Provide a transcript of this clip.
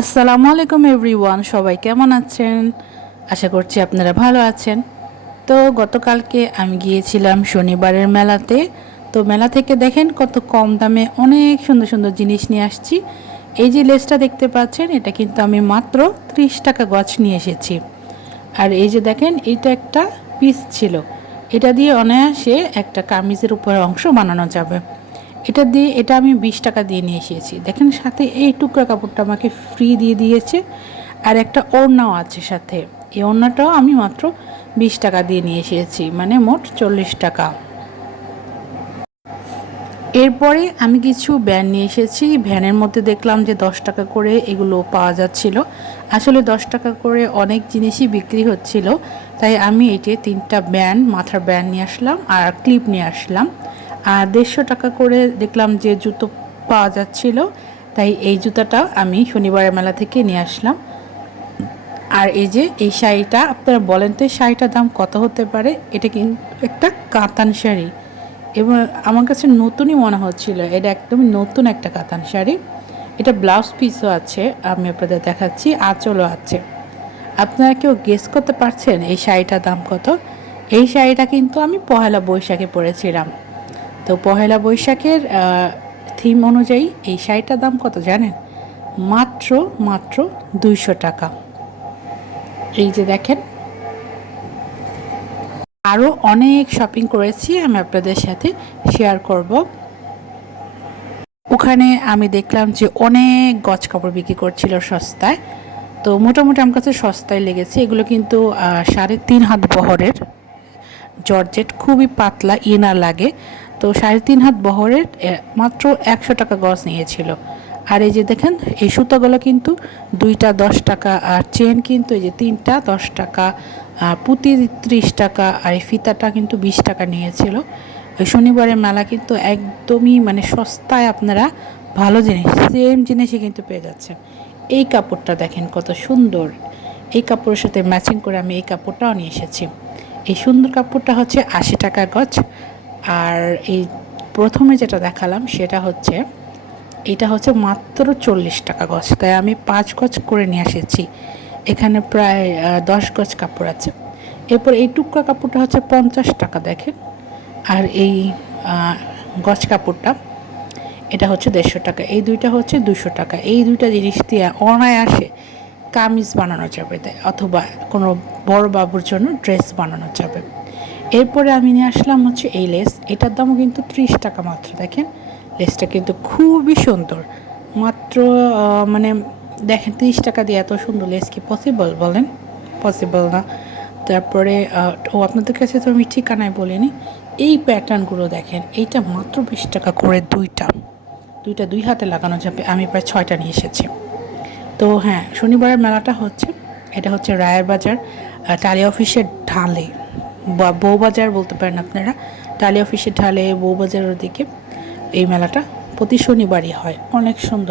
আসসালামু আলাইকুম এভরিওয়ান, সবাই কেমন আছেন? আশা করছি আপনারা ভালো আছেন। তো গতকালকে আমি গিয়েছিলাম শনিবারের মেলাতে। তো মেলা থেকে দেখেন কত কম দামে অনেক সুন্দর সুন্দর জিনিস নিয়ে আসছি। এই যে লেসটা দেখতে পাচ্ছেন, এটা কিন্তু আমি মাত্র ত্রিশ টাকা গছ নিয়ে এসেছি। আর এই যে দেখেন, এটা একটা পিস ছিল। এটা দিয়ে অনায়াসে একটা কামিজের উপরে অংশ বানানো যাবে। এটা দিয়ে, এটা আমি বিশ টাকা দিয়ে নিয়ে এসেছি। দেখেন সাথে এই টুকরা কাপড়টা আমাকে ফ্রি দিয়ে দিয়েছে। আর একটা ওড়নাও আছে সাথে। এই ওড়নাটাও আমি মাত্র বিশ টাকা দিয়ে নিয়ে এসেছি মানে মোট চল্লিশ টাকা। এরপরে আমি কিছু ভ্যান নিয়ে এসেছি। ভ্যানের মধ্যে দেখলাম যে দশ টাকা করে এগুলো পাওয়া যাচ্ছিল। আসলে দশ টাকা করে অনেক জিনিসই বিক্রি হচ্ছিল। তাই আমি এটি তিনটা ব্যান্ড, মাথার ব্যান্ড নিয়ে আসলাম আর ক্লিপ নিয়ে আসলাম। আর দেড়শো টাকা করে দেখলাম যে জুতো পাওয়া যাচ্ছিল, তাই এই জুতাটা আমি শনিবারের মেলা থেকে নিয়ে আসলাম। আর এই যে এই শাড়িটা, আপনারা বলেন তো এই শাড়িটার দাম কত হতে পারে? এটা কিন্তু একটা কাতান শাড়ি? এবং আমার কাছে নতুনই মনে হচ্ছিল, এটা একদমই নতুন একটা কাতান শাড়ি। এটা ব্লাউজ পিসও আছে, আমি আপনাদের দেখাচ্ছি, আঁচলও আছে। আপনারা কেউ গেস করতে পারছেন এই শাড়িটার দাম কত? এই শাড়িটা কিন্তু আমি পহেলা বৈশাখে পরেছিলাম। তো পহেলা বৈশাখের থিম অনুযায়ী এই শাড়িটার দাম কত জানেন? মাত্র মাত্র দুইশো টাকা। এই যে দেখেন। আরও অনেক শপিং করেছি, আমি আপনাদের সাথে শেয়ার করব। ওখানে আমি দেখলাম যে অনেক গছ কাপড় বিক্রি করছিল সস্তায়। তো মোটামুটি আমার কাছে সস্তায় লেগেছে। এগুলো কিন্তু সাড়ে তিন হাত বহরের। জর্জেট খুবই পাতলা ইনা লাগে। তো সাড়ে তিন হাত বহরের মাত্র একশো টাকা গজ নিয়েছিল। আর এই যে দেখেন, এই সুতোগুলো কিন্তু দুইটা দশ টাকা, আর চেন কিন্তু এই যে তিনটা দশ টাকা পুঁতি ত্রিশ টাকা, আর এই ফিতাটা কিন্তু বিশ টাকা নিয়েছিল। ওই শনিবারের মেলা কিন্তু একদমই মানে সস্তায় আপনারা ভালো জিনিস সেম জিনিসই কিন্তু পেয়ে যাচ্ছেন। এই কাপড়টা দেখেন কত সুন্দর। এই কাপড়ের সাথে ম্যাচিং করে আমি এই কাপড়টাও নিয়ে এসেছি। এই সুন্দর কাপড়টা হচ্ছে আশি টাকা গজ আর এই প্রথমে যেটা দেখালাম সেটা হচ্ছে, এটা হচ্ছে মাত্র চল্লিশ টাকা গজ। তাই আমি পাঁচ গজ করে নিয়ে এসেছি। এখানে প্রায় দশ গজ কাপড় আছে। এরপর এই টুকরা কাপড়টা হচ্ছে পঞ্চাশ টাকা, দেখেন। আর এই গজ কাপড়টা, এটা হচ্ছে দেড়শো টাকা। এই দুইটা হচ্ছে দুশো টাকা। এই দুইটা জিনিস দিয়ে অনায়াসে কামিজ বানানো যাবে। অথবা কোনো বড় বাবুর জন্য ড্রেস বানানো যাবে। এরপরে আমি নিয়ে আসলাম হচ্ছে এই লেস। এটার দামও কিন্তু ত্রিশ টাকা মাত্র, দেখেন? লেসটা কিন্তু খুবই সুন্দর। মাত্র মানে দেখেন, ত্রিশ টাকা দিয়ে এত সুন্দর লেস কি পসিবল বলেন? পসিবল না। তারপরে ও আপনাদের কাছে তো আমি ঠিকানায় বলিনি। এই প্যাটার্নগুলো দেখেন, এইটা মাত্র বিশ টাকা করে দুইটা। দুইটা দুই হাতে লাগানো যাবে। আমি প্রায় ছয়টা নিয়ে এসেছি। তো হ্যাঁ শনিবারের মেলাটা হচ্ছে, এটা হচ্ছে রায়ের বাজার টালি অফিসের ঢালে। বা বৌবাজার বলতে পারেন আপনারা টালি অফিসের ঢালে বউবাজারের দিকে এই মেলাটা প্রতি শনিবারই হয়। অনেক সুন্দর।